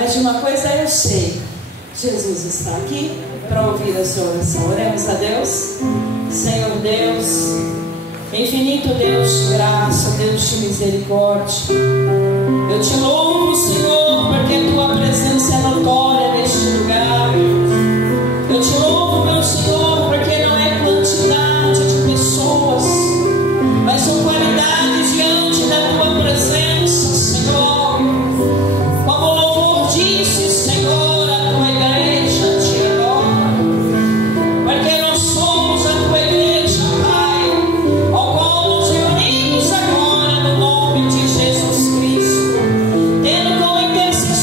Mas de uma coisa eu sei: Jesus está aqui para ouvir a sua oração. Oremos a Deus. Senhor Deus, infinito Deus de graça, Deus de misericórdia, eu te louvo, Senhor, porque a tua presença é notória neste lugar. Eu te louvo, meu Senhor, porque não é quantidade de pessoas, mas são qualidade diante da tua presença, Senhor. Como o louvor disse, Senhor, a tua igreja te adora, porque nós somos a tua igreja, Pai, ao qual nos reunimos agora no nome de Jesus Cristo, tendo como intercessor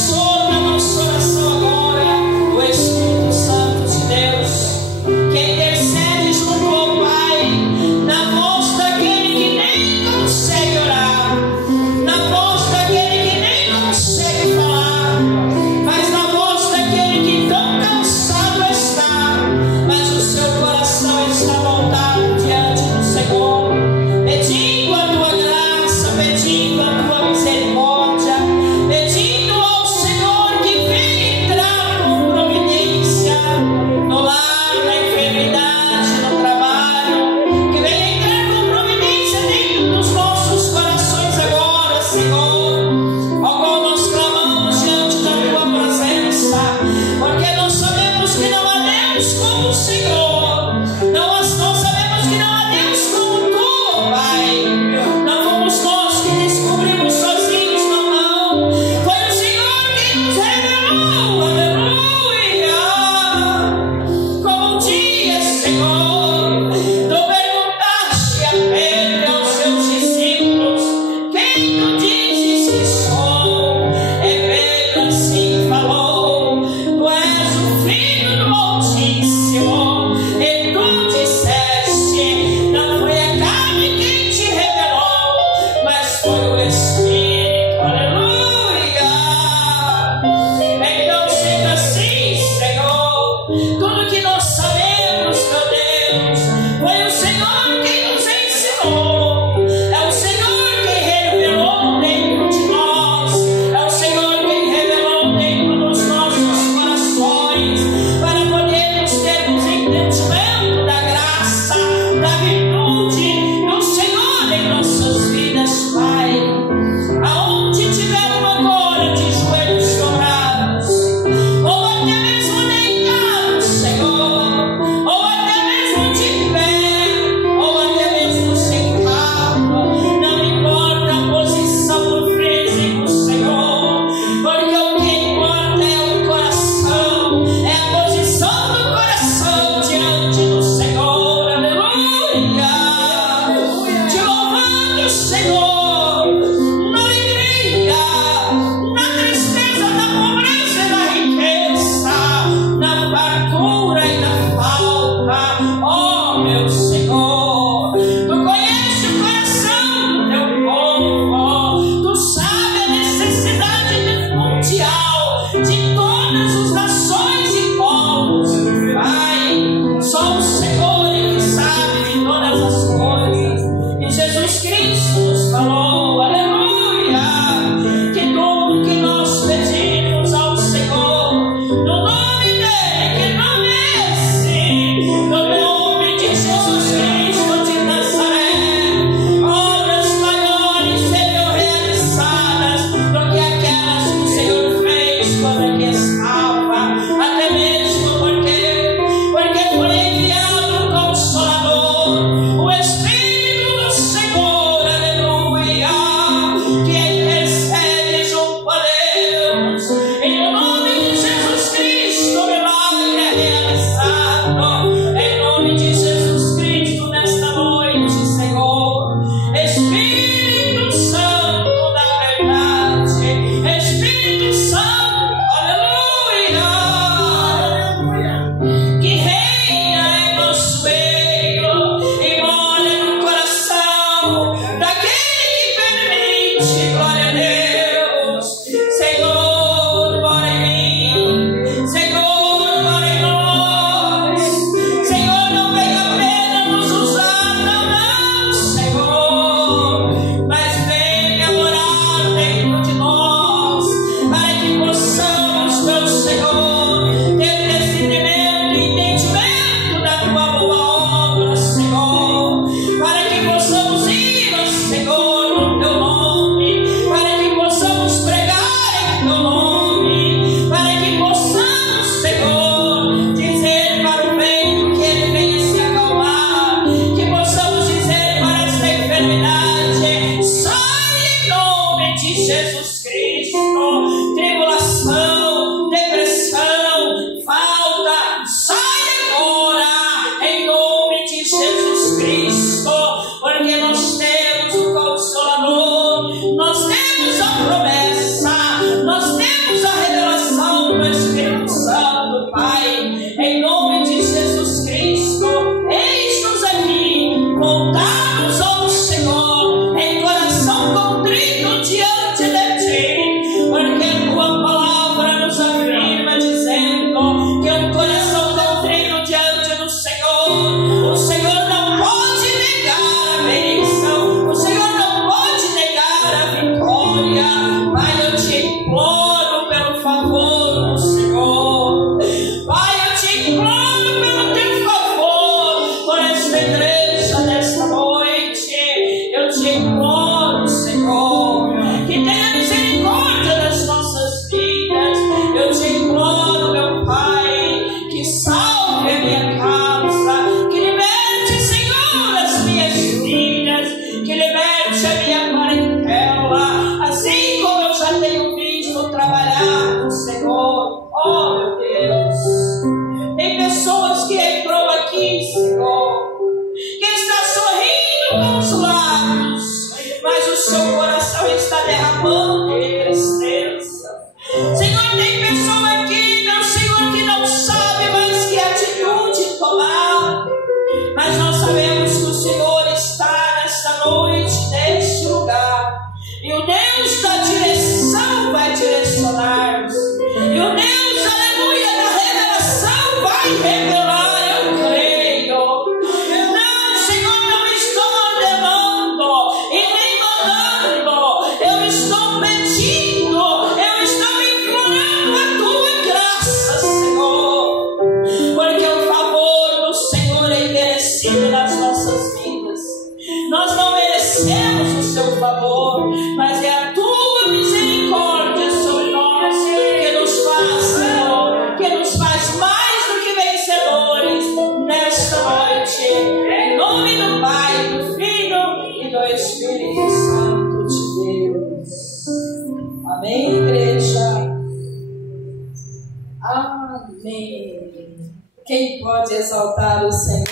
Amém. Quem pode exaltar o Senhor?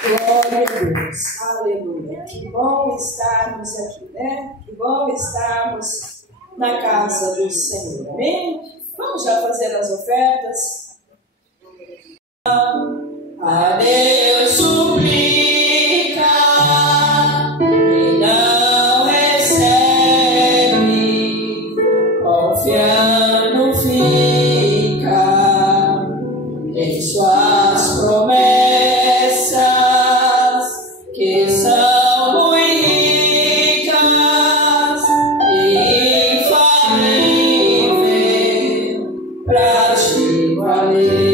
Glória a Deus. Aleluia. Que bom estarmos aqui, né? Que bom estarmos na casa do Senhor. Amém? Vamos já fazer as ofertas. A Deus suplica e não recebe, confiando fica em suas promessas, que são muito ricas e infalíveis para te valer.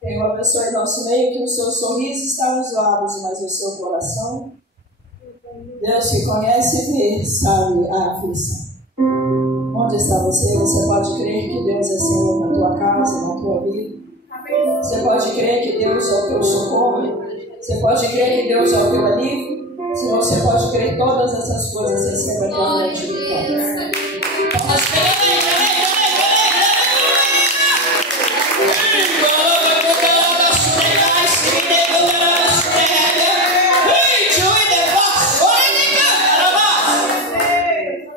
Tem uma pessoa em nosso meio que o seu sorriso está nos lábios, mas o seu coração, Deus te conhece e vê, sabe a aflição. Onde está você? Você pode crer que Deus é Senhor na tua casa, na tua vida. Você pode crer que Deus é o teu socorro. Você pode crer que Deus é o teu alívio. Se você pode crer todas essas coisas, você sempre vai ter uma frente de vitória.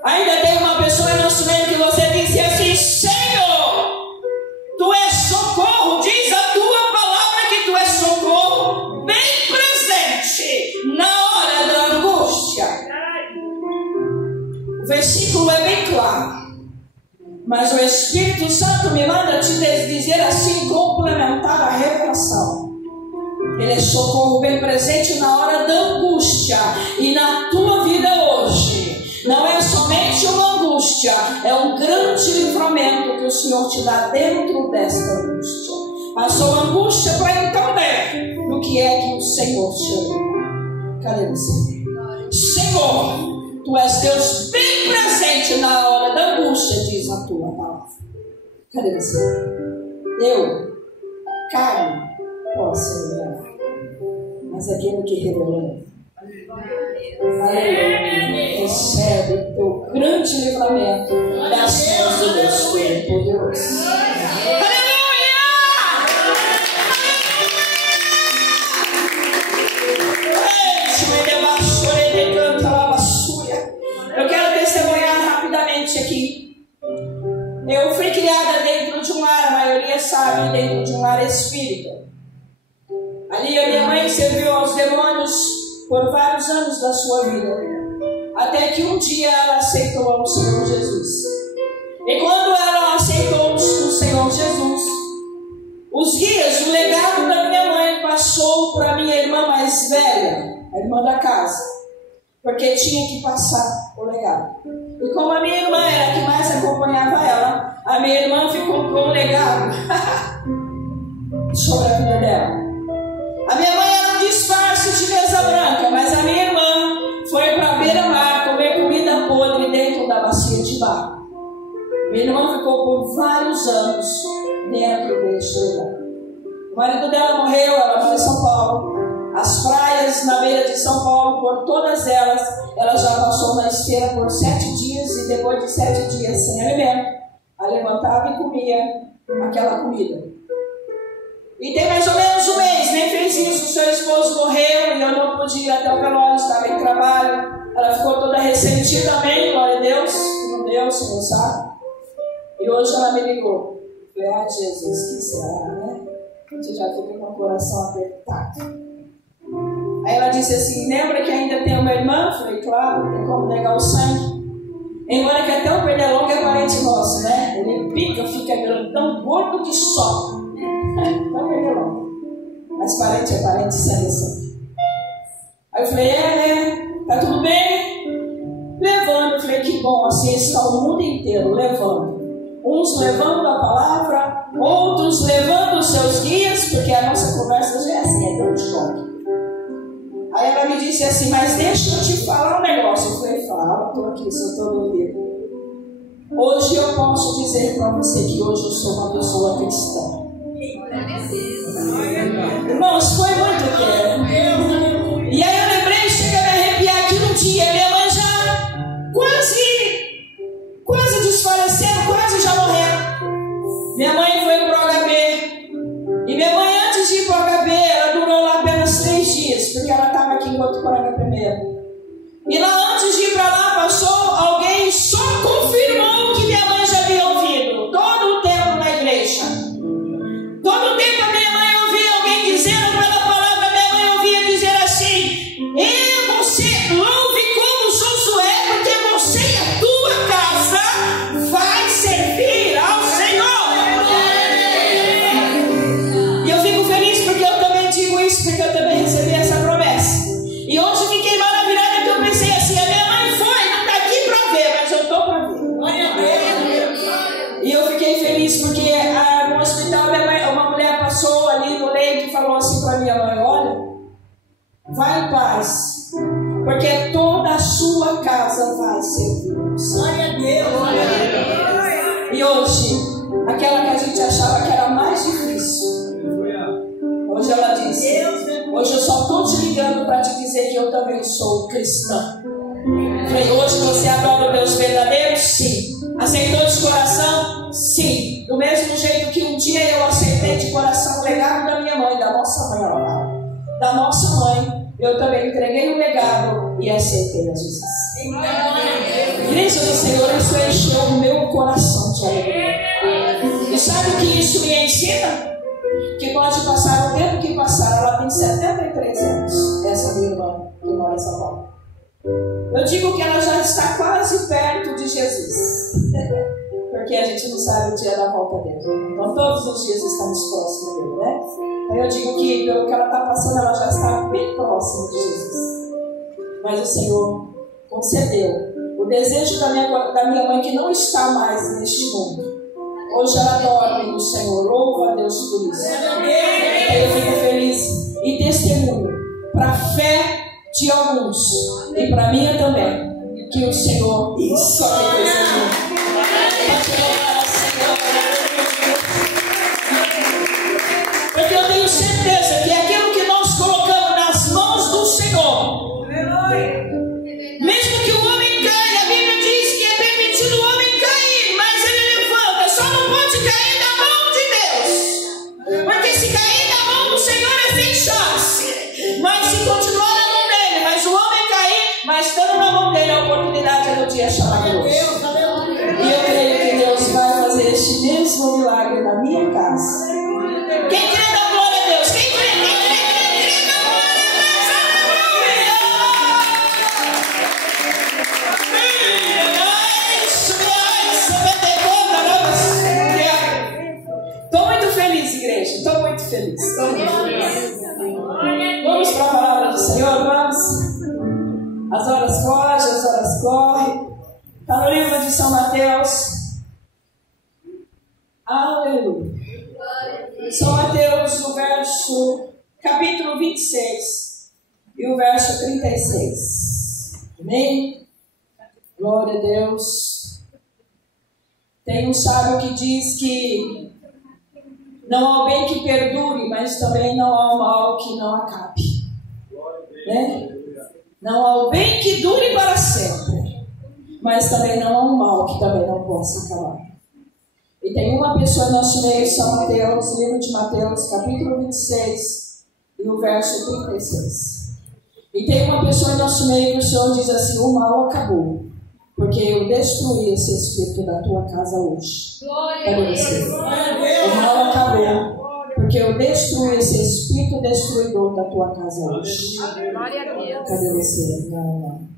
Ainda tem uma pessoa em nosso meio que você disse assim: Senhor, Tu és socorro, diz a Tua palavra que Tu és socorro bem presente na hora da angústia. versículo é bem claro, mas o Espírito Santo me manda te dizer assim, complementar a revelação. Ele é socorro bem presente na hora da angústia. E na tua vida hoje, não é somente uma angústia, é um grande livramento que o Senhor te dá dentro desta angústia. Passou a angústia para entender no que é que o Senhor te ama. Cadê você? Senhor, tu és Deus bem presente na hora da angústia, diz a tua palavra. Cadê você? Eu, carne, posso enganar, mas aquele que revelou, aleluia, recebe o teu grande livramento das mãos do Deus Todo-Poderoso. Eu quero testemunhar rapidamente aqui. Eu fui criada dentro de um lar, a maioria sabe, dentro de um lar espírita. Ali a minha mãe serviu aos demônios por vários anos da sua vida, até que um dia ela aceitou o Senhor Jesus. E quando ela aceitou o Senhor Jesus, os guias, o legado da minha mãe passou para a minha irmã mais velha, a irmã da casa, porque tinha que passar o legado. E como a minha irmã era a que mais acompanhava ela, a minha irmã ficou com o legado sobre a vida dela. A minha mãe era um disfarce de mesa branca, mas a minha irmã foi para a beira-mar comer comida podre dentro da bacia de barro. Minha irmã ficou por vários anos dentro deste lugar. O marido dela morreu, ela foi em São Paulo. As praias na beira de São Paulo, por todas elas, ela já passou na esteira por 7 dias e depois de 7 dias sem alimento, ela levantava e comia aquela comida. E tem mais ou menos um mês, nem fez isso, o seu esposo morreu e eu não pude ir até o velório, estava em trabalho. Ela ficou toda ressentida, amém, glória a Deus, não deu, o Senhor sabe. E hoje ela me ligou. Falei, Jesus, que será, né? Você já fica com o coração apertado. Aí ela disse assim, lembra que ainda tem uma irmã? Falei, claro, não tem como negar o sangue. Embora que até o pernilongo é parente nosso, né? Ele pica, fica grandão, gordo de sol. Não é pernilongo. Mas parente é parente, sangue é sangue. Aí eu falei, tá tudo bem? Levando, eu falei, que bom, assim está o mundo inteiro, levando. Uns levando a palavra, outros levando os seus guias, porque a nossa conversa já é assim, é tão choque. Aí ela me disse assim, mas deixa eu te falar um negócio. Eu falei, fala, estou aqui, se eu estou ouvindo. Hoje eu posso dizer para você que hoje eu sou uma pessoa cristã. Irmãos, foi muito tempo. E aí eu lembrei, chega a me arrepiar aqui no dia, minha mãe já quase desfalecendo, quase já morrendo. Minha mãe foi para o HB. E minha mãe, antes de ir para o HB, ela durou lá apenas 3 dias, porque ela estava aqui em Votuporanga primeiro. E lá, antes de ir para lá, passou alguém, só confirmou o que minha mãe já havia ouvido. Todo o tempo na igreja. Todo o tempo a minha mãe ouvia alguém dizendo pela palavra, minha mãe ouvia dizer assim, você louve como Josué, porque você e a tua casa vai servir ao Senhor. E eu fico feliz porque eu também digo isso, porque eu também recebi essa promessa. E hoje fiquei maravilhada que eu pensei assim, a minha mãe foi, não está aqui para ver, mas eu estou para ver. E eu fiquei feliz porque no hospital uma mulher passou ali no leito e falou assim para minha mãe, olha, vai em paz, porque toda a sua casa vai servir. Glória a Deus. E hoje, aquela que a gente achava que era mais difícil, hoje ela disse, hoje eu só estou te ligando para te dizer que eu também sou cristã. Falei, hoje você adora o Deus verdadeiro? Sim. Aceitou de coração? Sim. Do mesmo jeito que um dia eu aceitei de coração o legado da minha mãe, da nossa mãe, da nossa mãe, eu também entreguei o legado e aceitei a Jesus. Igreja do Senhor, isso encheu o meu coração de alegria. E sabe o que isso me ensina? Que pode passar o tempo que passar, ela tem 73 anos, essa minha irmã que mora em São Paulo. Eu digo que ela já está quase perto Jesus. Porque a gente não sabe o dia da volta dele. Então todos os dias estamos próximos dele, né? Então eu digo que pelo que ela está passando, ela já está bem próxima de Jesus. Mas o Senhor concedeu o desejo da minha mãe, que não está mais neste mundo. Hoje ela dorme no Senhor. Louva a Deus por isso. Então eu fico feliz e testemunho para a fé de alguns e para a minha também, que o Senhor só que coisa boa. Porque eu tenho certeza que aquilo que nós colocamos nas mãos do Senhor, mesmo que o homem caia, a Bíblia diz que é permitido o homem cair, mas ele levanta, só não pode cair na mão de Deus, porque se cair na mão do Senhor é sem chance, mas se continuar na mão dele, mas o homem cair, mas estando na mão dele, a oportunidade é no dia chamado Deus. E eu creio que Deus vai fazer este mesmo milagre na minha casa. Quem crê da glória a Deus? Quem crê da glória a Deus? Estou muito feliz, igreja. Estou muito feliz. Vamos para a palavra do Senhor? Vamos. As horas fogem, as horas correm. Está no livro de São Mateus. Aleluia. São Mateus, o verso, capítulo 26 e o verso 36. Amém? Glória a Deus. Tem um sábio que diz que não há o bem que perdure, mas também não há o mal que não acabe. Né? Não há o bem que dure para sempre, mas também não há um mal que também não possa acabar. E tem uma pessoa no nosso meio, São Mateus, livro de Mateus, capítulo 26, e o verso 36. E tem uma pessoa no nosso meio que o Senhor diz assim: o mal acabou, porque eu destruí esse espírito da tua casa hoje. Cadê você? O mal acabou, porque eu destruí esse espírito destruidor da tua casa hoje. Cadê você? Não.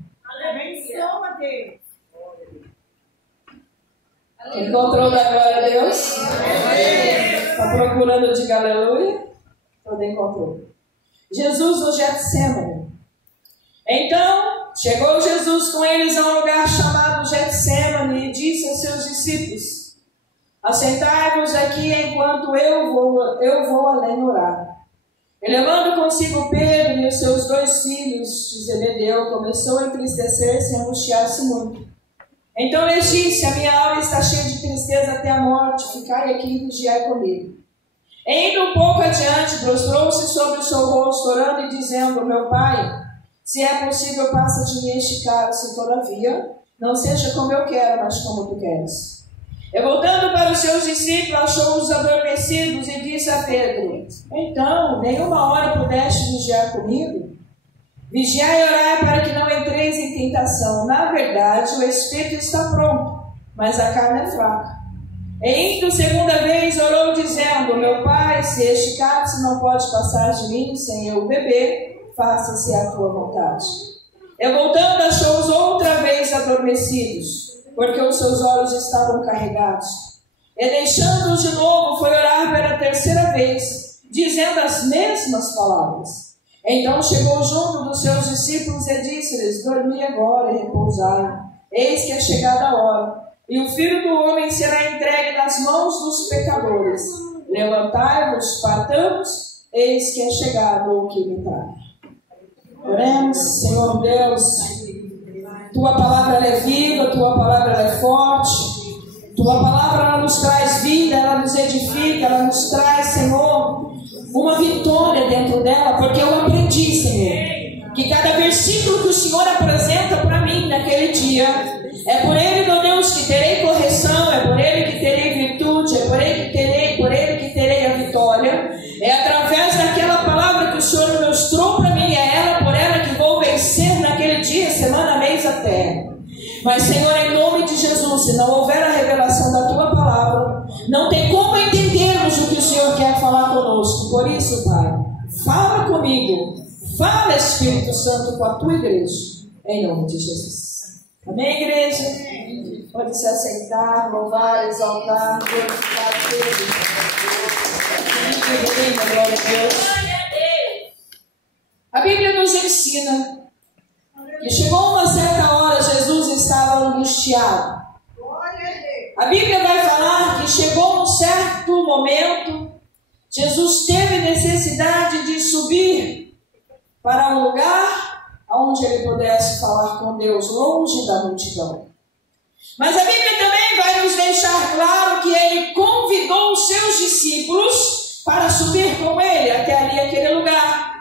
Encontrou da glória a Deus? Está procurando, diga aleluia? Todo encontrou. Jesus no Getsemane. Então, chegou Jesus com eles a um lugar chamado Getsemane e disse aos seus discípulos: assentai-vos aqui enquanto eu vou além orar. E levando consigo Pedro e os seus 2 filhos de Zebedeu, começou a entristecer-se e angustiar-se muito. Então lhes disse: a minha alma está cheia de tristeza até a morte, ficai aqui e vigiai comigo. E indo um pouco adiante, prostrou-se sobre o seu rosto, orando e dizendo: meu Pai, se é possível, passa de mim este cálice, todavia, não seja como eu quero, mas como tu queres. E voltando para os seus discípulos, achou-os adormecidos e disse a Pedro: então, nenhuma hora pudeste vigiar comigo? Vigiai e orai para que não entreis em tentação. Na verdade, o espírito está pronto, mas a carne é fraca. E indo segunda vez, orou dizendo: meu Pai, se este cálice não pode passar de mim sem eu beber, faça-se a tua vontade. E voltando, achou-os outra vez adormecidos, porque os seus olhos estavam carregados. E deixando-os de novo, foi orar pela terceira vez, dizendo as mesmas palavras. Então chegou junto dos seus discípulos e disse-lhes: dormi agora e repousai. Eis que é chegada a hora, e o Filho do Homem será entregue nas mãos dos pecadores. Levantai-vos, partamos, eis que é chegado o que me traz. Oremos. Senhor Deus, tua palavra é viva, tua palavra é forte, tua palavra ela nos traz vida, ela nos edifica, ela nos traz, Senhor, uma vitória dentro dela, porque eu aprendi, Senhor, que cada versículo que o Senhor apresenta para mim naquele dia, é por ele, meu Deus, que terei correção, é por ele que terei virtude, é por ele que terei a vitória, é através daquela palavra que o Senhor me mostrou para mim, é ela, por ela que vou vencer naquele dia, semana, mês, até. Mas, Senhor, em nome de Jesus, se não houver a revelação da tua palavra, não tem como entendermos o que o Senhor quer falar conosco. Por isso, Pai, fala comigo, fala, Espírito Santo, com a tua igreja, em nome de Jesus. Amém, igreja? Pode se assentar, louvar, exaltar, glorificar a Deus. Glória a Deus. A Bíblia nos ensina que chegou uma certa hora, Jesus estava angustiado. A Bíblia vai falar que chegou um certo momento, Jesus teve necessidade de subir para um lugar onde ele pudesse falar com Deus, longe da multidão. Mas a Bíblia também vai nos deixar claro que ele convidou os seus discípulos para subir com ele até ali, aquele lugar.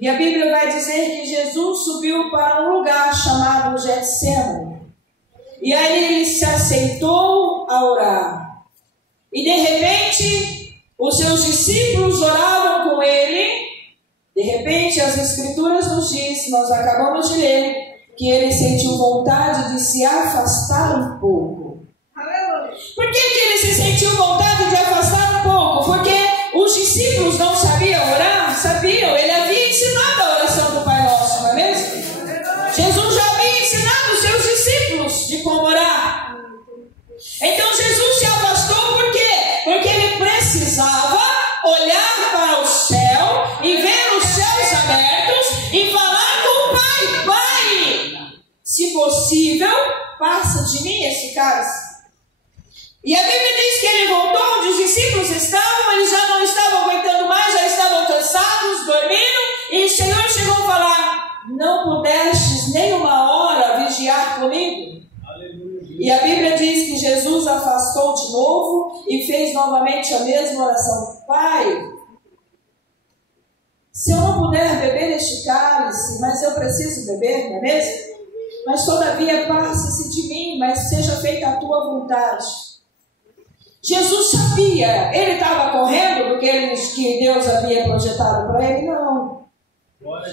E a Bíblia vai dizer que Jesus subiu para um lugar chamado Getsêmani. E aí ele se assentou a orar. E de repente, os seus discípulos oravam com ele. De repente, as Escrituras nos dizem, nós acabamos de ler, que ele sentiu vontade de se afastar um pouco. Por que ele se sentiu vontade de afastar um pouco? Porque os discípulos não sabiam orar? Sabiam, ele havia ensinado a oração do Pai Nosso, não é mesmo? Jesus já havia ensinado os seus discípulos de como orar. Então Jesus se afastou por quê? Porque ele precisava olhar para o céu e ver os céus abertos e falar com o Pai: Pai, se possível, passa de mim esse cálice. E a Bíblia diz que ele voltou onde os discípulos estavam, eles já não estavam aguentando mais, já estavam cansados, dormindo, e o Senhor chegou a falar: não pudestes nem uma hora vigiar comigo? Aleluia. E a Bíblia diz que Jesus afastou de novo e fez novamente a mesma oração: Pai, se eu não puder beber este cálice, mas eu preciso beber, não é mesmo? Mas todavia passe-se de mim, mas seja feita a tua vontade. Jesus sabia, ele estava correndo porque que Deus havia projetado para ele? Não.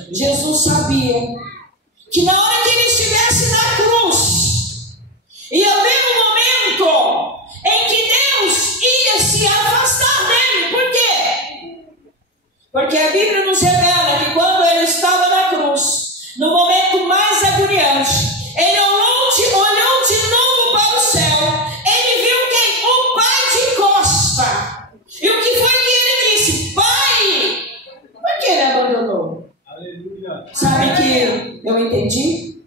Jesus sabia que na hora que ele estivesse na cruz, ia haver um momento em que Deus ia se afastar dele. Por quê? Porque a Bíblia nos revela que quando ele estava na cruz, no momento mais agoniante, ele olhou de novo para o céu. Ele viu quem? O Pai de costa. E o que foi que ele disse? Pai, por que ele abandonou? Aleluia. Sabe que eu entendi?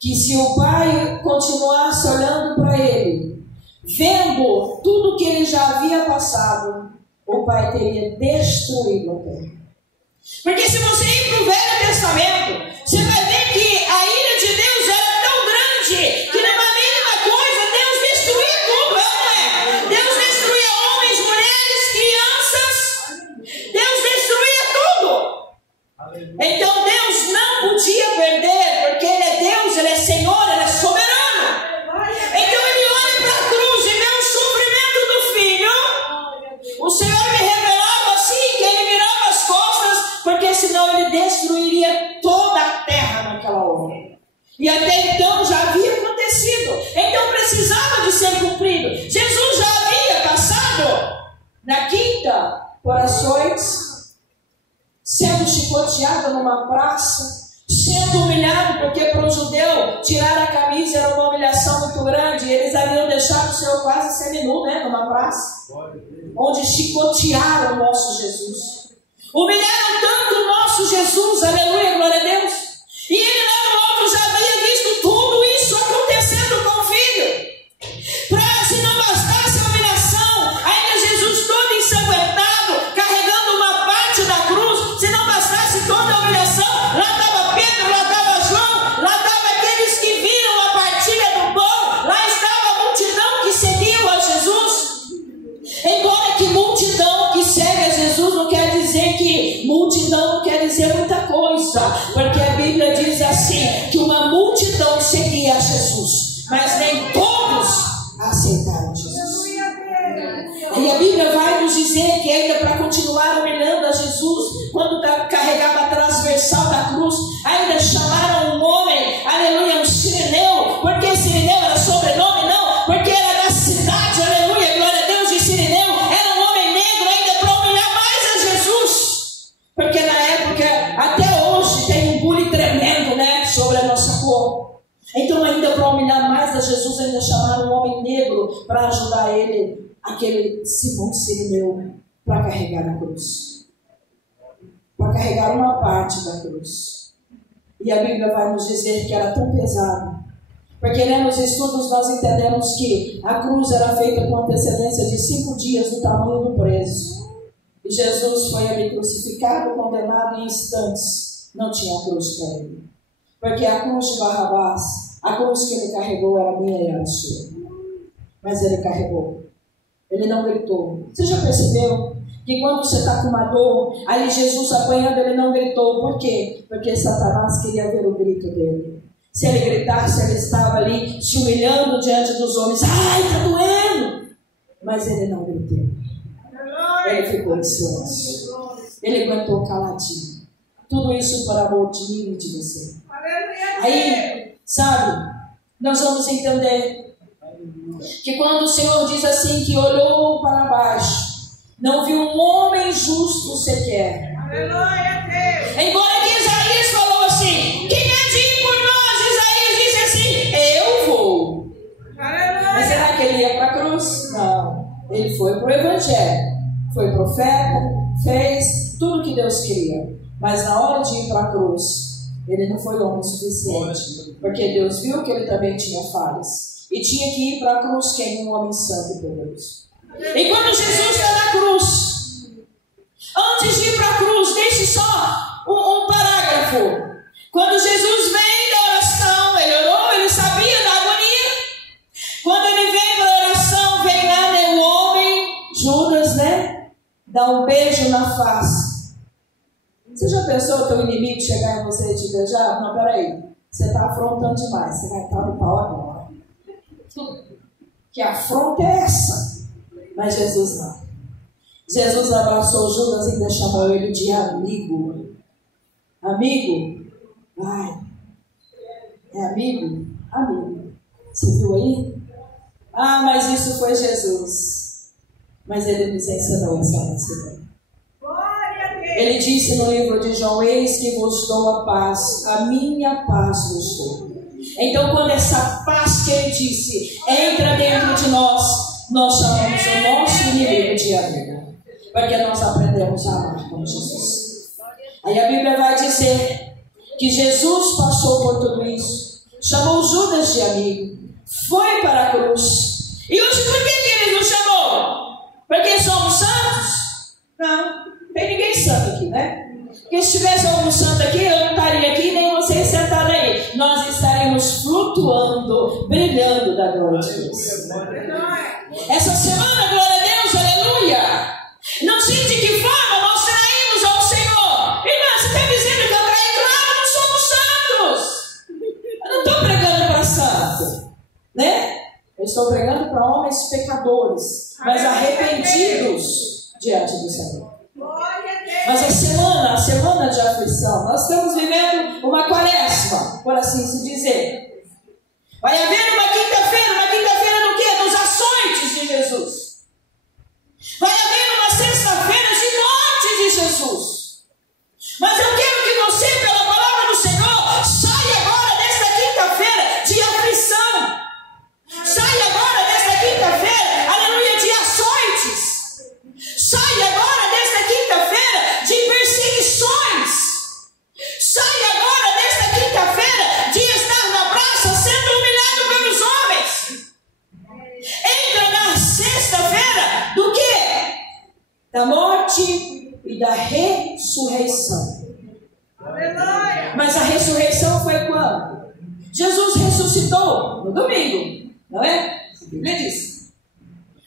Que se o Pai continuasse olhando para ele, vendo tudo que ele já havia passado, o Pai teria destruído a terra. Porque se você ir para o Velho Testamento, você vai ver que a ira de Deus era tão grande que numa mínima coisa Deus destruía tudo, não é? Deus destruía homens, mulheres, crianças. Deus destruía tudo. Então Deus não podia perder, porque Ele é Deus, Ele é Senhor, Ele é soberano. Então Ele olha para a cruz e vê o sofrimento do filho. O Senhor me revelava assim, que Ele virava as costas, porque senão Ele destruiria toda a terra naquela hora. E até então já havia acontecido. Então precisava de ser cumprido. Jesus já havia passado na quinta por açoites, sendo chicoteado numa praça, sendo humilhado, porque para o judeu tirar a camisa era uma humilhação muito grande. Eles haviam deixado o Senhor quase seminu, né, numa praça, onde chicotearam o nosso Jesus. Humilharam tanto o nosso Jesus, aleluia, glória a Deus. E ele lá no alto já havia visto tudo isso acontecendo com o filho. Para se não bastasse a humilhação, ainda Jesus todo ensanguentado, carregando uma parte da cruz. Se não bastasse toda a humilhação, lá estava Pedro, lá estava João, lá estavam aqueles que viram a partilha do pão, lá estava a multidão que seguiu a Jesus. Embora que multidão que segue a Jesus não quer dizer que multidão não quer dizer muita coisa, porque a Bíblia diz assim, que uma multidão seguia a Jesus, mas nem todos aceitaram Jesus. E a Bíblia vai nos dizer que ainda para continuar humilhando a Jesus, quando carregava a transversal da cruz, ainda chamaram um homem, aleluia, um Cireneu. Por que Cireneu era sobrenome? Não, porque era da cidade, aleluia, glória a Deus, de Cireneu. Era um homem negro ainda para humilhar mais a Jesus, porque na época, até hoje, tem um bullying tremendo, né, sobre a nossa cor. Então ainda para humilhar mais casa de Jesus ainda chamaram um homem negro para ajudar ele, aquele Simão Sirineu, para carregar a cruz. Para carregar uma parte da cruz. E a Bíblia vai nos dizer que era tão pesado. Porque nos estudos nós entendemos que a cruz era feita com antecedência de 5 dias do tamanho do preço. E Jesus foi ali crucificado, condenado em instantes. Não tinha cruz para ele. Porque a cruz de Barrabás, a cruz que ele carregou era minha e a sua. Mas ele carregou. Ele não gritou. Você já percebeu que quando você está com uma dor, aí Jesus apanhando, ele não gritou? Por quê? Porque Satanás queria ver o grito dele. Se ele gritasse, ele estava ali se humilhando diante dos homens. Ai, está doendo! Mas ele não gritou. Ele ficou em silêncio. Ele aguentou caladinho. Tudo isso por amor de mim e de você. Aí, sabe, nós vamos entender que quando o Senhor diz assim, que olhou para baixo, não viu um homem justo sequer. Embora que Isaías falou assim, quem é digno por nós? Isaías disse assim, eu vou. Mas será que ele ia para a cruz? Não, ele foi para o Evangelho. Foi profeta, fez tudo que Deus queria. Mas na hora de ir para a cruz, ele não foi homem suficiente. Porque Deus viu que ele também tinha falhas. E tinha que ir para a cruz quem? Um homem santo e poderoso. E quando Jesus está na cruz, antes de ir para a cruz, deixe só um parágrafo. Quando Jesus vem da oração, ele orou, ele sabia da agonia. Quando ele vem da oração, vem lá, né, o homem, Judas, né? Dá um beijo na face. Você já pensou o teu inimigo chegar em você e te beijar? Não, peraí. Você está afrontando demais. Você vai estar no pau agora. Que afronta é essa? Mas Jesus não. Jesus abraçou Judas e ainda chamou ele de amigo. Amigo? Ai. É amigo? Amigo. Você viu aí? Ah, mas isso foi Jesus. Mas ele nos ensinou essa mansidão. Ele disse no livro de João, eis que vos dou a paz, a minha paz vos dou. Então quando essa paz que ele disse entra dentro de nós, nós chamamos o nosso inimigo de amigo. Porque nós aprendemos a amar com Jesus. Aí a Bíblia vai dizer que Jesus passou por tudo isso, chamou Judas de amigo, foi para a cruz. E hoje por que ele nos chamou? Porque somos santos? Não, tem ninguém santo aqui, né? Porque se tivesse algum santo aqui, eu não estaria aqui, nem vocês sentados aí. Nós estaríamos flutuando, brilhando da glória de Deus. Essa semana, glória a Deus, aleluia. Não sei de que forma nós traímos ao Senhor. Irmã, você está dizendo que eu traí? Claro, não somos santos. Eu não estou pregando para santo, né? Eu estou pregando para homens pecadores, mas arrependidos diante do Senhor. Mas a semana de aflição, nós estamos vivendo uma quaresma, por assim se dizer. Vai haver uma quinta-feira do quê? Dos açoites de Jesus. Vai haver uma sexta-feira de morte de Jesus. Mas eu quero que você, pela palavra do Senhor, saia agora desta quinta-feira de aflição. Saia agora desta quinta-feira, aleluia, de açoites. Saia agora desta quinta-feira de perseguições. Saia agora desta quinta-feira de estar na praça sendo humilhado pelos homens. Entra na sexta-feira do quê? Da morte e da ressurreição. Aleluia. Mas a ressurreição foi quando? Jesus ressuscitou no domingo, não é? A Bíblia diz.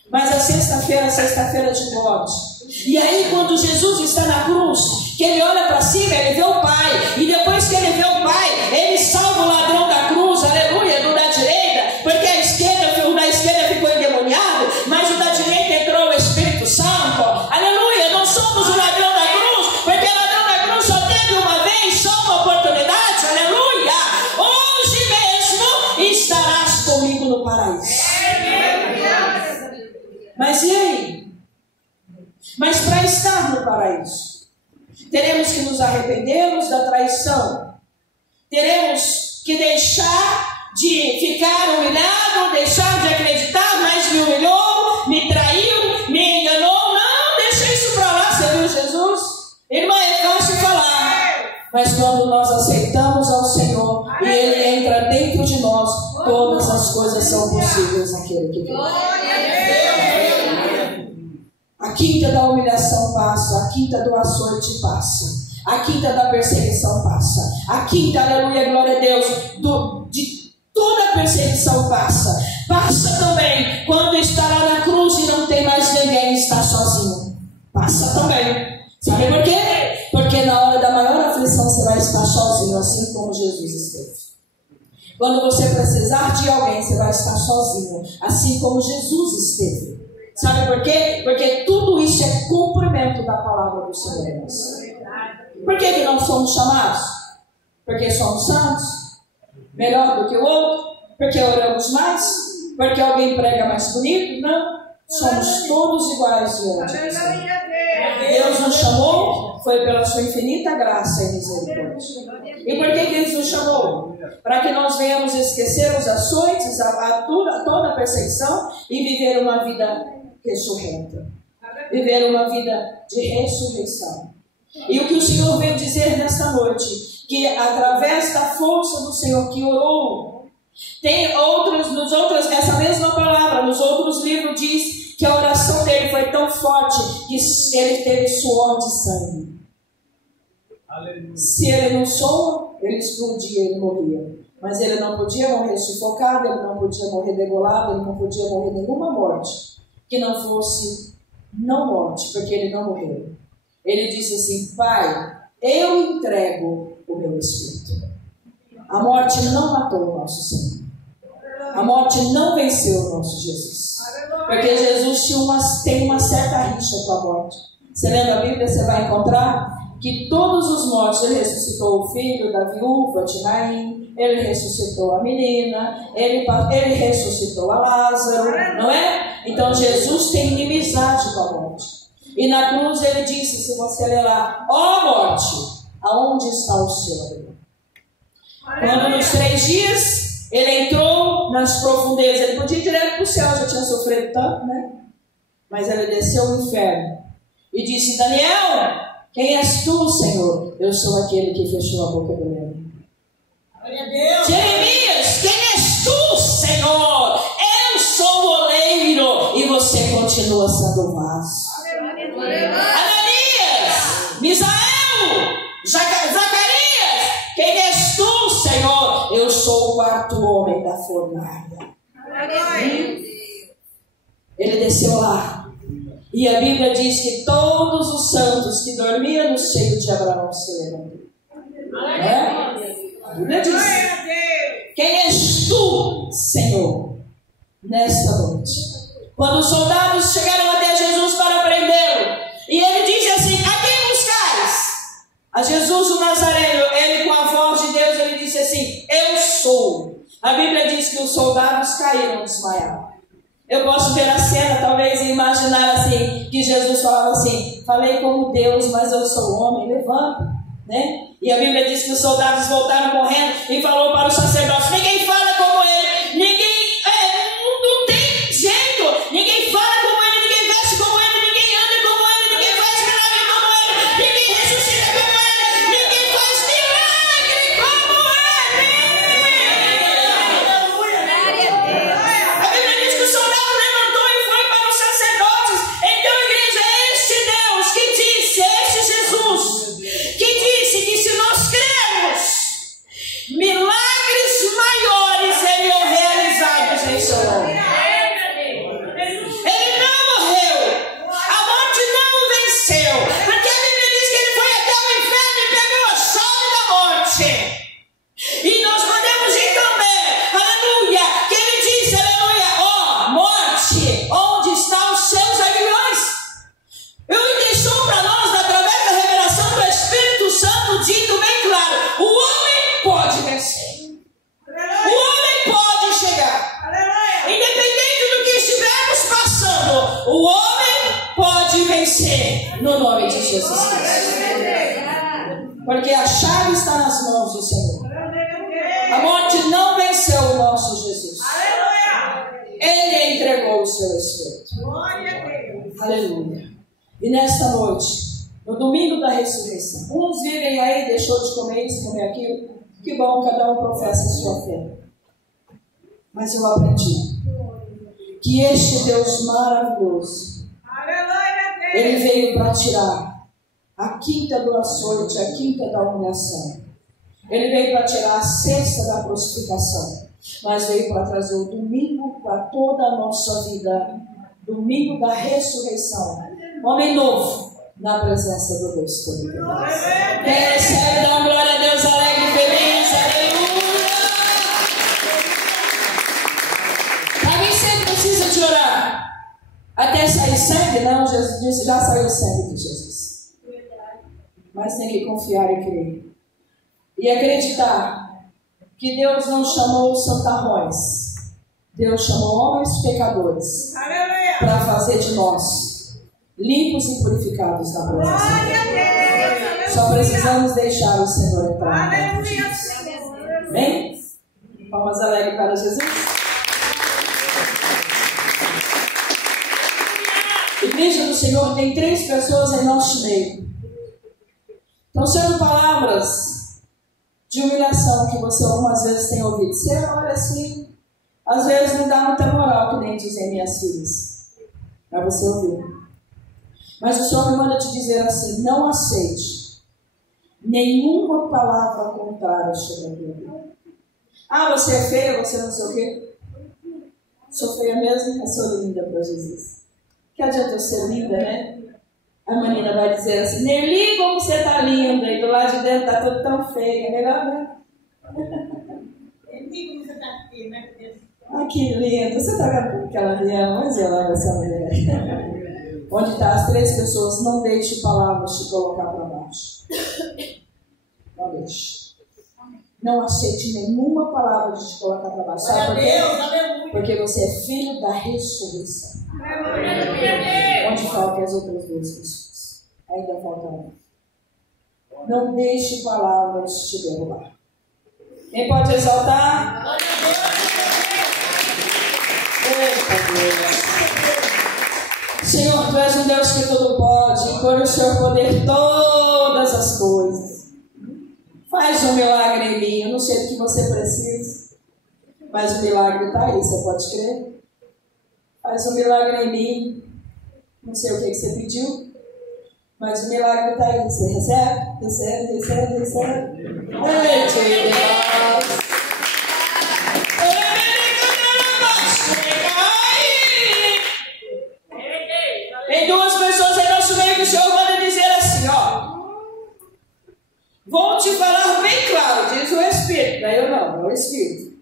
Mas a sexta-feira de morte. E aí quando Jesus está na cruz, que ele olha para cima, ele vê o Pai. E depois que ele vê o Pai, ele salva o ladrão da cruz, aleluia, do da direita. Porque o da esquerda ficou endemoniado, mas o da direita entrou o Espírito Santo. Aleluia, não somos o ladrão da cruz, porque o ladrão da cruz só teve uma vez, só uma oportunidade, aleluia. Hoje mesmo estarás comigo no paraíso. Mas e aí? Mas para estar no paraíso, teremos que nos arrependermos da traição. Teremos que deixar de ficar humilhados são possíveis naquele que crê. A quinta da humilhação passa, a quinta do açoite passa, a quinta da perseguição passa, a quinta, aleluia, glória a Deus, de toda a perseguição passa. Passa também quando está lá na cruz e não tem mais ninguém, está sozinho. Passa também. Sabe por quê? Porque na hora da maior aflição você vai estar sozinho, assim como Jesus esteve. Quando você precisar de alguém, você vai estar sozinho, assim como Jesus esteve. Sabe por quê? Porque tudo isso é cumprimento da palavra do Senhor. Por que não somos chamados? Porque somos santos? Melhor do que o outro? Porque oramos mais? Porque alguém prega mais bonito? Não. Somos todos iguais diante do Senhor. Deus nos chamou, foi pela sua infinita graça e misericórdia. E por que Deus nos chamou? Para que nós venhamos esquecer os açoites, toda a perseguição e viver uma vida ressurreta. Viver uma vida de ressurreição. E o que o Senhor veio dizer nesta noite, que através da força do Senhor que orou, tem essa mesma palavra, nos outros livros diz que a oração dele foi tão forte que ele teve suor de sangue. Aleluia. Se ele não soa, ele explodia, ele morria. Mas ele não podia morrer sufocado, ele não podia morrer degolado, ele não podia morrer nenhuma morte que não fosse não morte, porque ele não morreu. Ele disse assim: Pai, eu entrego o meu espírito. A morte não matou o nosso Senhor. A morte não venceu o nosso Jesus. Porque Jesus tem uma certa rixa com a morte. Você lendo a Bíblia, você vai encontrar que todos os mortos, ele ressuscitou o filho da viúva de Naim, ele ressuscitou a menina, ele ressuscitou a Lázaro, não é? Então Jesus tem inimizade com a morte. E na cruz ele disse, se você ler lá: ó morte, aonde está o Senhor? Quando nos 3 dias ele entrou nas profundezas, ele podia ir direto para o céu, já tinha sofrido tanto, né? Mas ele desceu ao inferno e disse: Daniel, quem és tu, Senhor? Eu sou aquele que fechou a boca do leão. Jeremias, quem és tu, Senhor? Eu sou o oleiro e você continua sendo o vaso. Ananias, Misael, Zacarias, quem és tu, Senhor? Eu sou o 4º homem da fornalha. Ele desceu lá. E a Bíblia diz que todos os santos que dormiam no seio de Abraão se levantaram. A Bíblia diz: quem és tu, Senhor, nesta noite? Quando os soldados chegaram até Jesus para prendê-lo, e ele disse assim: a quem buscais? A Jesus o Nazareno. Ele, com a voz de Deus, ele disse assim: eu sou. A Bíblia diz que os soldados caíram desmaiados. Eu posso ver a cena, talvez, e imaginar assim, que Jesus falava assim: falei como Deus, mas eu sou homem, levanta, né? E a Bíblia diz que os soldados voltaram correndo e falou para os sacerdotes: ninguém fala como ele, não tem jeito, ninguém fala como ele, ninguém veste como ele, ninguém anda como ele, ninguém faz milagre como ele, ninguém ressuscita como ele, ninguém faz milagre como ele. A Bíblia diz que o soldado levantou e foi para os sacerdotes. Então, igreja, este Deus que disse, este Jesus que disse que se nós cremos, milagres maiores seriam realizados em seu nome. Ele não morreu, a morte não o venceu, porque a Bíblia diz que ele foi até o inferno e pegou a chave da morte. E nós podemos ir também, aleluia, que ele disse, aleluia: ó morte, onde estão os seus aguilhões? Ele deixou para nós, através da revelação do Espírito Santo, dito bem claro: o homem pode vencer, o homem pode chegar, independente do que estivermos passando, o homem pode vencer, no nome de Jesus Cristo, porque a chave está nas mãos do Senhor. A morte não venceu o nosso Jesus. Ele entregou o seu Espírito. Aleluia. E nesta noite, no domingo da ressurreição, uns vivem aí, deixou de comer isso, comer aquilo. Que bom, cada um professa a sua fé. Mas eu aprendi que este Deus maravilhoso, Ele veio para tirar a quinta do açoite, a quinta da humilhação. Ele veio para tirar a sexta da crucificação, mas veio para trazer o domingo para toda a nossa vida, domingo da ressurreição. Homem novo na presença do Deus Todo-Poderoso. Quem recebe, dá uma glória a Deus, alegre e feliz. Aleluia! Alguém sempre precisa de orar até sair sangue? Não, Jesus disse, já saiu sangue de Jesus. Mas tem que confiar e crer. E acreditar que Deus não chamou os santarrões. Deus chamou homens pecadores para fazer de nós limpos e purificados na presença de Deus. Só precisamos deixar o Senhor entrar. Amém? Palmas alegres para Jesus. Igreja do Senhor, tem 3 pessoas em nosso meio. Estão sendo palavras de humilhação que você algumas vezes tem ouvido. Você olha assim, às vezes não dá muita moral, que nem dizem minhas filhas, para você ouvir. Mas o Senhor me manda te dizer assim: não aceite nenhuma palavra contrária sobre a Bíblia. Ah, você é feia, você não sei o quê. Sou feia mesmo, mas sou linda para Jesus. Que adianta eu ser linda, né? A menina vai dizer assim: Nerli, como você tá linda, e do lado de dentro tá tudo tão feio, é melhor, né? Ah, que lindo, você tá vendo que ela me ama, mas eu amo essa mulher. Onde está as 3 pessoas, não deixe palavras te colocar para baixo. Não deixe. Não aceite nenhuma palavra de te colocar para baixo. Sabe por quê? Porque você é filho da ressurreição. Onde faltam as outras 2 pessoas? Ainda falta uma. Não deixe palavras te derrubar. Quem pode exaltar? Eita Deus. Senhor, Tu és um Deus que tudo pode, e por o Senhor poder todas as coisas. Faz um milagre em mim. Eu não sei do que você precisa, mas o milagre está aí, você pode crer? Faz um milagre em mim. Não sei o que você pediu, mas o milagre está aí. Você recebe? Recebe. Ei, Deus! Tem 2 pessoas em nosso meio que o Senhor manda dizer assim, ó. Vou te falar bem claro, diz o Espírito. Não, eu não, é o Espírito.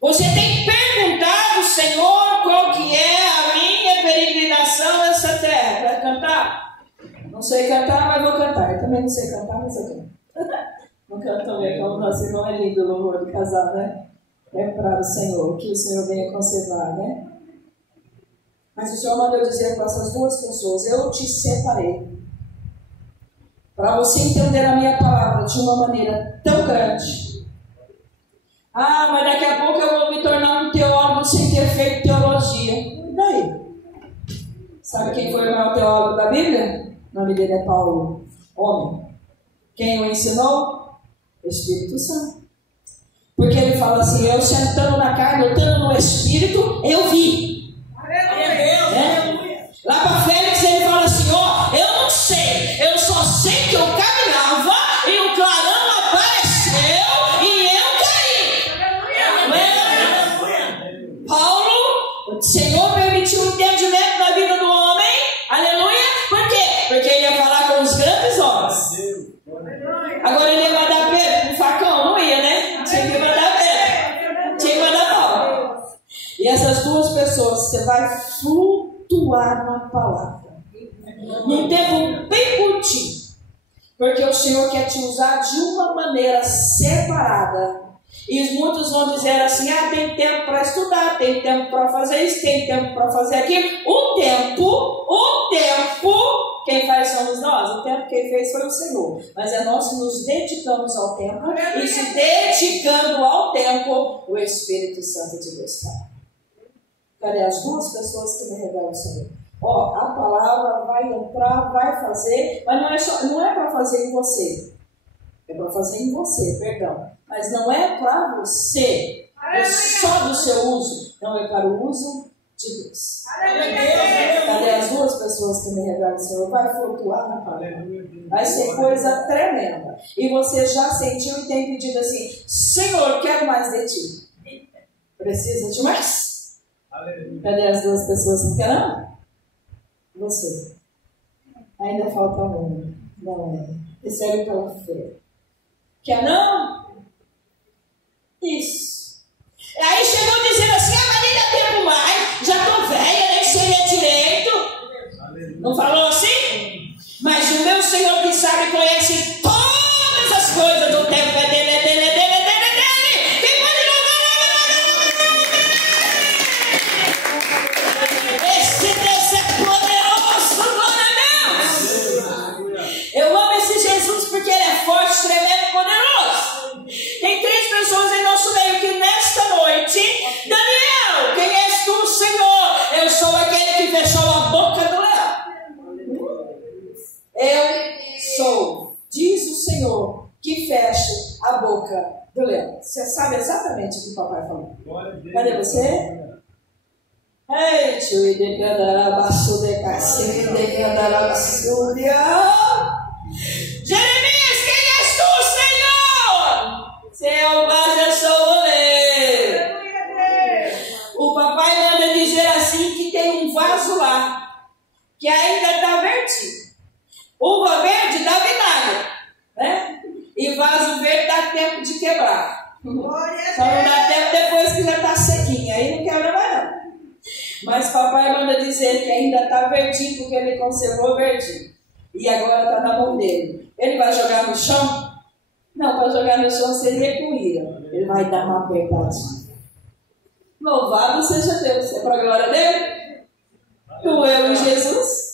Você tem perguntado, Senhor, qual que é a minha peregrinação nessa terra? Vai cantar? Não sei cantar, mas vou cantar. Eu também não sei cantar, mas eu canto. Não canto também, como nosso irmão é lindo, o louvor de casar, né? É para o Senhor, que o Senhor venha conservar, né? Mas o Senhor mandou dizer para essas 2 pessoas: eu te separei para você entender a minha palavra de uma maneira tão grande. Ah, mas daqui a pouco eu vou me tornar um teólogo sem ter feito teologia. E daí? Sabe quem foi o maior teólogo da Bíblia? O nome dele é Paulo, homem. Quem o ensinou? O Espírito Santo. Porque ele fala assim: eu sentando na carne, eu estando no Espírito, eu vi. Lá para Félix ele fala assim: ó, eu não sei, eu só sei que eu caminhava e o clarão apareceu e eu caí. Paulo, o Senhor permitiu um entendimento na vida do homem, aleluia. Por quê? Porque ele ia falar com os grandes homens. Agora ele ia mandar Pedro, um facão, não ia, né? Tinha que mandar Pedro, tinha que mandar Paulo. E essas 2 pessoas, você vai flutuar na palavra, num tempo bem curtinho, porque o Senhor quer te usar de uma maneira separada. E muitos vão dizer assim: ah, tem tempo para estudar, tem tempo para fazer isso, tem tempo para fazer aquilo. O tempo, quem faz somos nós. O tempo quem fez foi o Senhor, mas é nós que nos dedicamos ao tempo, e se dedicando ao tempo, o Espírito Santo de Deus fala. Cadê as 2 pessoas que me revelam o Senhor? Ó, a palavra vai entrar, vai fazer, mas não é para fazer em você. É para fazer em você, perdão. Mas não é para você. é só do seu uso, não é para o uso de Deus. Cadê as duas pessoas que me revelam o Senhor? Vai flutuar na palavra. Vai ser coisa tremenda. E você já sentiu e tem pedido assim: Senhor, quero mais de ti. Precisa de mais? Cadê as duas pessoas que querem? Você. Ainda falta um. Não é. Recebe pela fé. Quer não? Isso. Aí chegou dizendo assim: mas nem dá tempo mais, já estou velha, nem sei ler direito. Não falou assim? Mas o meu Senhor que sabe, conhece todas as coisas do tempo, é dele, é dele, é dele, é dele, é dele. Quem pode louvar? Esse Deus é poderoso, glória a Deus. Eu amo esse Jesus porque ele é forte, tremendo e poderoso. Tem 3 pessoas em nosso meio que nesta noite: Daniel, quem és tu, Senhor? Eu sou aquele que fechou a boca do leão. Eu sou, diz o Senhor, que fecha a boca do leão. Você sabe exatamente o que o papai falou. Cadê você? Ei, tio, Jeremias, quem és tu, Senhor? Selvagem eu sou o oleiro. O papai manda dizer assim que tem um vaso lá que ainda está verdinho. Uva verde dá vinagre, né? E vaso verde dá tempo de quebrar. Só não dá tempo depois que já está sequinho. Aí não quebra mais não. Mas papai manda dizer que ainda está verdinho porque ele conservou verdinho. E agora está na mão dele. Ele vai jogar no chão? Não, para jogar no chão seria com ira. Ele vai dar uma apertadinha. Louvado seja Deus. É para a glória dele? Doeu em Jesus?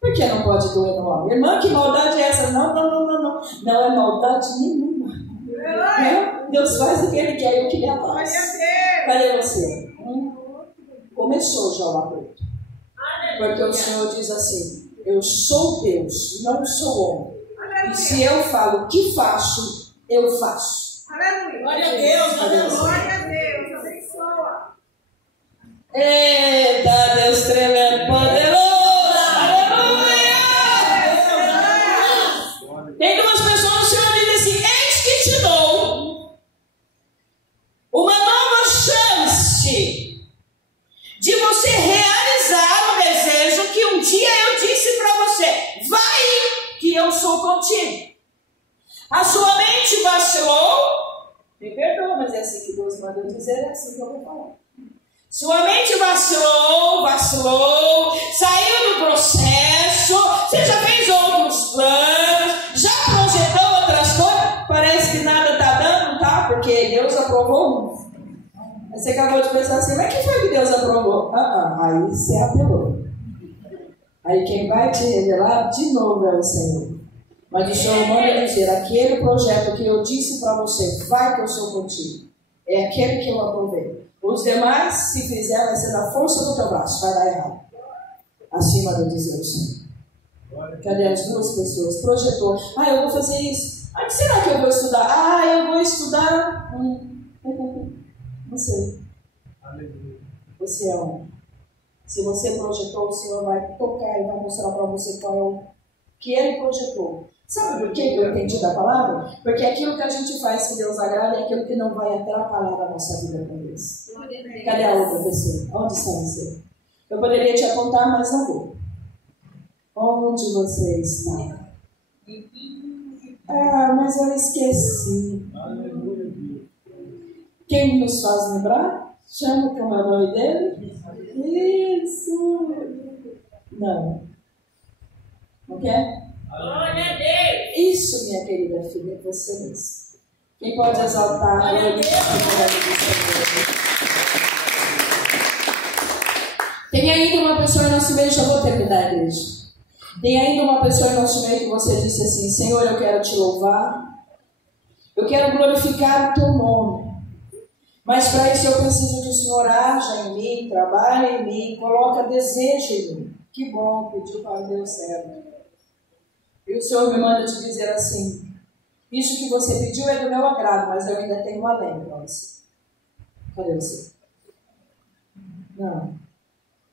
Por que não pode doer no homem? Irmã, que maldade é essa? Não. Não é maldade nenhuma. Não? Deus faz o que ele quer e o que lhe apraz. Cadê você? Começou já o aperto. Porque o Senhor diz assim: eu sou Deus, não sou homem. E se eu falo o que faço, eu faço. Aleluia. Glória a Deus, glória a Deus, abençoa. Eita, Deus tremendo, poderoso. Tem 2 pessoas, o Senhor diz assim: eis que te dou uma nova chance de você realizar o desejo que um dia eu disse para você: vai que eu sou contigo. A sua mente vacilou, me perdoa, mas é assim que Deus mandou dizer, é assim que eu vou falar. Sua mente vacilou, saiu do processo, você já fez outros planos, já projetou outras coisas, parece que nada está dando, tá? Porque Deus aprovou um. Você acabou de pensar assim: mas que foi que Deus aprovou? Aí você apelou. Aí quem vai te revelar de novo é o Senhor. Mas o Senhor manda dizer: aquele projeto que eu disse para você, vai que eu sou contigo, é aquele que eu aprovei. Os demais, se fizer, vai ser na força do teu braço, vai dar errado. Assim manda dizer o Senhor. Cadê as 2 pessoas? Projetou: eu vou fazer isso. Que será que eu vou estudar? Eu vou estudar. Não sei. Você é um. Se você projetou, o Senhor vai tocar e vai mostrar para você qual é o que ele projetou. Sabe por que eu entendi da palavra? Porque aquilo que a gente faz que Deus agrada é aquilo que não vai atrapalhar a nossa vida com Deus. Cadê a outra pessoa? Onde está você? Eu poderia te apontar, mas não vou. Onde você está? Mas eu esqueci. Quem nos faz lembrar? Chama como é o nome dele? Isso! Não. Não quer? Glória a Deus! Isso, minha querida filha, é você mesmo. Quem pode exaltar a glória do Senhor? Tem ainda uma pessoa em nosso meio, já vou terminar, igreja. Tem ainda uma pessoa em nosso meio que você disse assim: Senhor, eu quero te louvar, eu quero glorificar o teu nome. Mas para isso eu preciso que o Senhor haja em mim, trabalhe em mim, coloque desejo em mim. Que bom, pediu para Deus certo. E o Senhor me manda te dizer assim: isso que você pediu é do meu agrado, mas eu ainda tenho além para você. Cadê você? Não.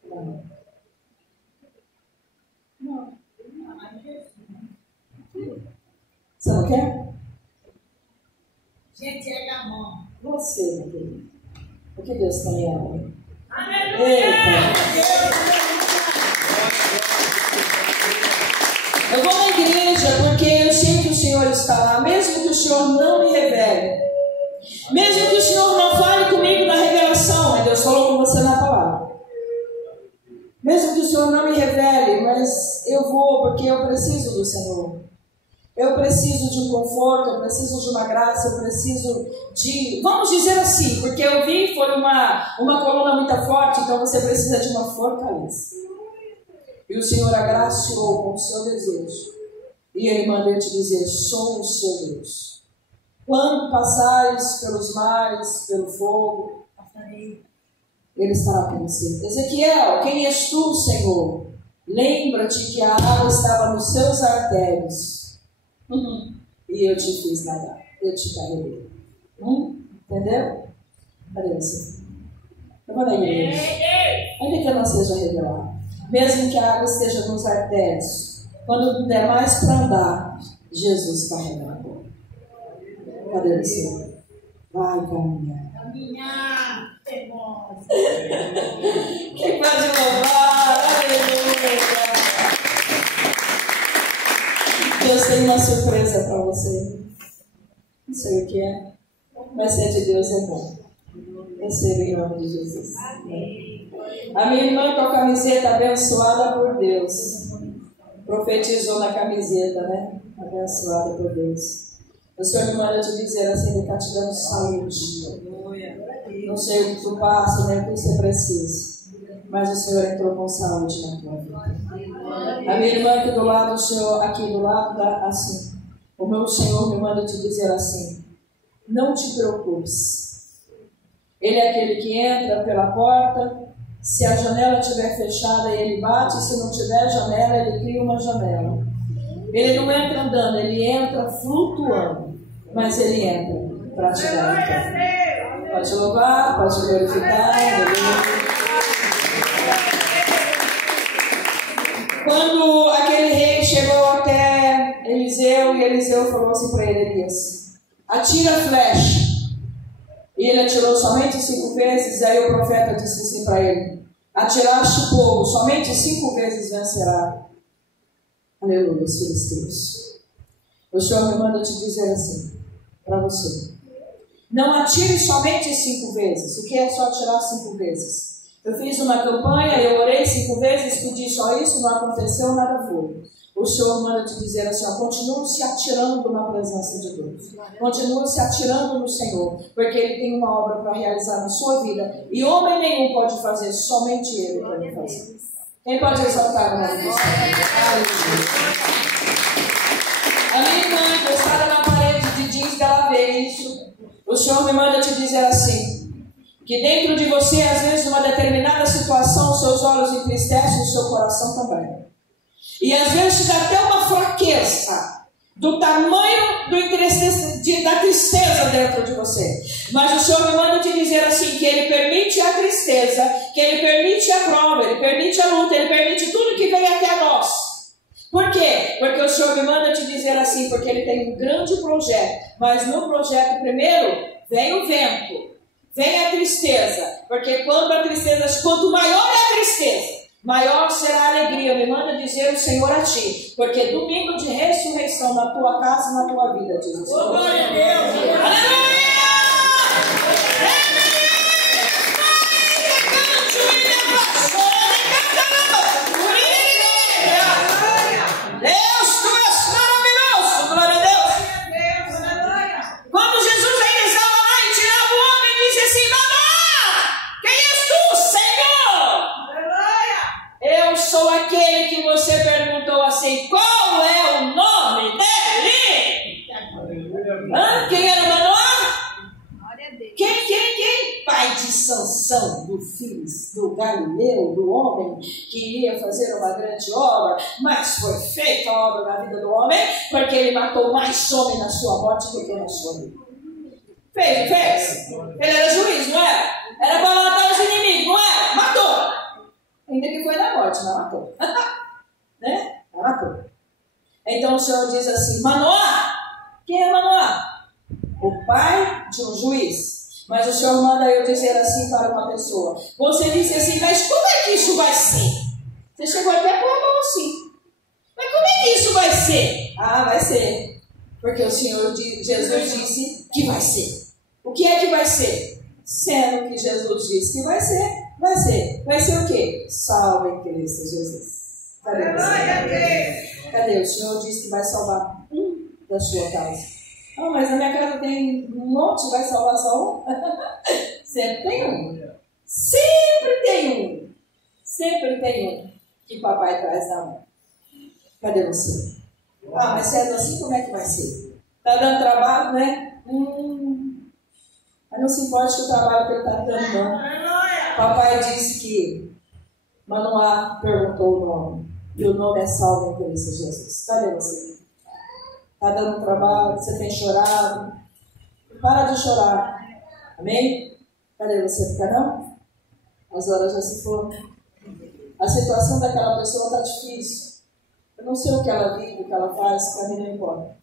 Não. Não. Você não quer? Gente, é da mão. Você, meu querido. Porque Deus também ama. Aleluia! Eu vou na igreja porque eu sei que o Senhor está lá, mesmo que o Senhor não me revele. Mesmo que o Senhor não fale comigo na revelação, mas Deus falou com você na palavra. Mesmo que o Senhor não me revele, mas eu vou porque eu preciso do Senhor. Eu preciso de um conforto, eu preciso de uma graça, eu preciso de... Vamos dizer assim, porque eu vi, foi uma coluna muito forte, então você precisa de uma fortaleza. E o Senhor agraciou com o seu desejo. E Ele mandou te dizer, sou o seu Deus. Quando passares pelos mares, pelo fogo, Ele estará com você. Ezequiel, quem és tu, Senhor? Lembra-te que a água estava nos seus artérios. E eu te fiz nadar. Eu te carreguei. Entendeu? Cadê você? Eu vou na igreja. Ainda que eu não seja revelado. Mesmo que a água esteja nos artérios, quando não der mais para andar, Jesus carrega a boca. Cadê você? Vai caminhar. Caminhar, irmãos. Quem pode louvar? Aleluia. Deus tem uma surpresa para você. Não sei o que é, mas ser de Deus é bom. Receba em nome de Jesus. Amém. A minha irmã com a camiseta abençoada por Deus. Profetizou na camiseta, né? Abençoada por Deus. O Senhor me manda te dizer assim, Ele está te dando saúde. Não sei o que tu passa, nem o que você precisa. Mas o Senhor entrou com saúde na tua vida. A minha irmã aqui do lado, o Senhor, aqui do lado, tá assim. O meu Senhor me manda te dizer assim: não te preocupes. Ele é aquele que entra pela porta. Se a janela estiver fechada, ele bate. Se não tiver janela, ele cria uma janela. Ele não entra andando, ele entra flutuando. Mas ele entra para te dar então. Pode louvar, pode glorificar. Quando aquele rei chegou até Eliseu, e Eliseu falou assim para ele: Elias, atira a flecha. E ele atirou somente 5 vezes. Aí o profeta disse assim para ele: atiraste o povo, somente 5 vezes vencerá. Aleluia, os filisteus. O Senhor me manda te dizer assim para você: não atire somente 5 vezes. O que é só atirar 5 vezes? Eu fiz uma campanha, eu orei 5 vezes, pedi só isso, não aconteceu, nada foi. O Senhor manda te dizer assim: continua se atirando na presença de Deus. Continua se atirando no Senhor, porque Ele tem uma obra para realizar na sua vida. E homem nenhum pode fazer, somente Ele pode fazer. Quem pode exaltar o nome do Senhor? A minha irmã, encostada na parede de jeans, ela vê isso. O Senhor me manda te dizer assim: que dentro de você, às vezes, numa determinada situação, seus olhos entristecem, o seu coração também. E às vezes te dá até uma fraqueza do tamanho da tristeza dentro de você. Mas o Senhor me manda te dizer assim, que Ele permite a tristeza, que Ele permite a prova, Ele permite a luta, Ele permite tudo que vem até nós. Por quê? Porque o Senhor me manda te dizer assim, porque Ele tem um grande projeto. Mas no projeto primeiro, vem o vento. Vem a tristeza, porque quanto maior é a tristeza, maior será a alegria. Me manda dizer o Senhor a ti, porque domingo de ressurreição na tua casa e na tua vida, diz o Senhor. Glória a Deus! Aleluia! Deus, tu és maravilhoso! Glória a Deus! Quando Jesus ainda estava lá e tirava o homem, disse assim: Mamá, quem és tu, Senhor? Eu sou aquele que você perguntou assim: qual é o nome dele? Quem era Manoá? Quem? Pai de Sansão, do filho do Galileu, do homem que ia fazer uma grande obra, mas foi feita a obra na vida do homem, porque ele matou mais homem na sua morte do que na sua vida. Fez. Ele era juiz, não era? Senhor diz assim: Manoá. Quem é Manoá? O pai de um juiz. Mas o Senhor manda eu dizer assim para uma pessoa. Você disse assim: mas como é que isso vai ser? Você chegou até com a mão assim. Mas como é que isso vai ser? Ah, vai ser. Porque o Senhor Jesus disse que vai ser. O que é que vai ser? Sendo que Jesus disse que vai ser, vai ser. Vai ser o quê? Salve em Cristo Jesus. Cadê você? Cadê? O Senhor disse que vai salvar um da sua casa. Ah, mas na minha casa tem um monte, vai salvar só um? Sempre tem um. Sempre tem um. Sempre tem um que papai traz na mão. Cadê você? Ah, mas sendo assim, como é que vai ser? Tá dando trabalho, né? Mas não se importe com o trabalho que ele está dando, não. Papai disse que Manoá perguntou o nome. E o nome é Salve em Cristo Jesus. Cadê você? Está dando trabalho, você tem chorado. Para de chorar. Amém? Cadê você? Fica não? As horas já se foram. A situação daquela pessoa está difícil. Eu não sei o que ela vive, o que ela faz, para mim não importa.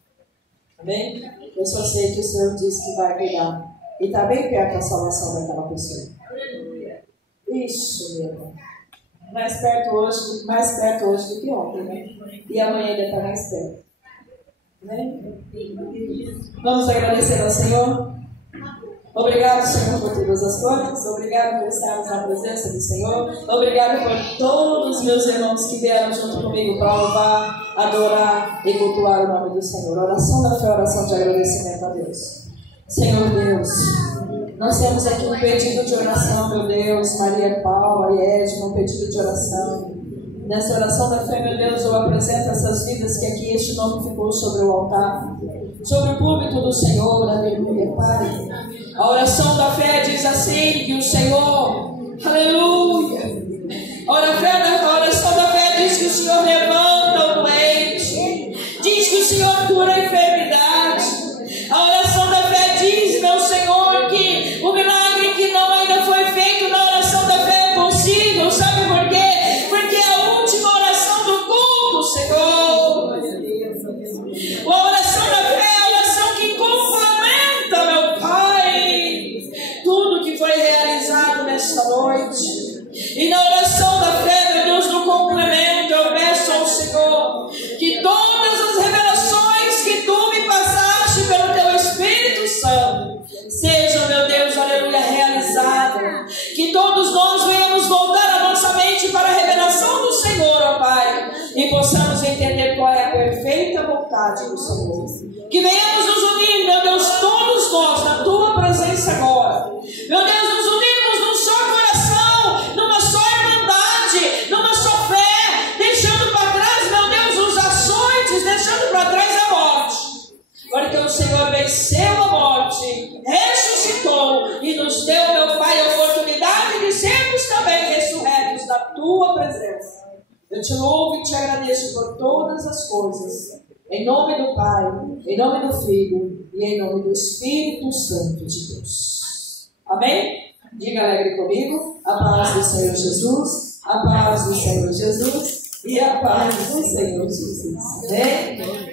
Amém? Eu só sei que o Senhor disse que vai cuidar. E está bem perto da salvação daquela pessoa. Isso, meu irmão. Mais perto hoje do que ontem, né? E amanhã ainda está mais perto. Amém? Vamos agradecer ao Senhor. Obrigado, Senhor, por todas as coisas. Obrigado por estarmos na presença do Senhor. Obrigado por todos os meus irmãos que vieram junto comigo para louvar, adorar e cultuar o nome do Senhor. Oração da fé, oração de agradecimento a Deus. Senhor Deus, nós temos aqui um pedido de oração, meu Deus. Maria Paula e Edna, um pedido de oração. Nessa oração da fé, meu Deus, eu apresento essas vidas que aqui este nome ficou sobre o altar, sobre o púlpito do Senhor, aleluia, Pai. A oração da fé diz assim, que o Senhor, aleluia, a oração da fé diz que o Senhor levanta o doente, diz que o Senhor cura a enfermidade. A oração da fé diz, meu Senhor, que o milagre que não ainda foi feito na oração da fé é possível. Sabe por quê? Porque é a última oração do culto, Senhor. A oração da fé é a oração que complementa, meu Pai, tudo que foi realizado nesta noite. E na oração da fé, meu Deus, no complemento, eu peço ao Senhor que todas as revelações que tu me passaste pelo teu Espírito Santo sejam, meu Deus, aleluia, realizadas. Que todos nós venhamos voltar a nossa mente para a revelação do Senhor, ó Pai, e possamos entender qual é a perfeita vontade do Senhor. Que venhamos nos unir, meu Deus, todos nós, na tua presença agora. Meu Deus, nos unirmos num só coração, numa só irmandade, numa só fé, deixando para trás, meu Deus, os açoites, deixando para trás a morte. Porque o Senhor venceu a morte, ressuscitou e nos deu, meu Pai, a oportunidade de sermos também ressurretos na tua presença. Eu te louvo e te agradeço por todas as coisas. Em nome do Pai, em nome do Filho e em nome do Espírito Santo de Deus. Amém? Diga alegre comigo. A paz do Senhor Jesus, a paz do Senhor Jesus e a paz do Senhor Jesus. Amém?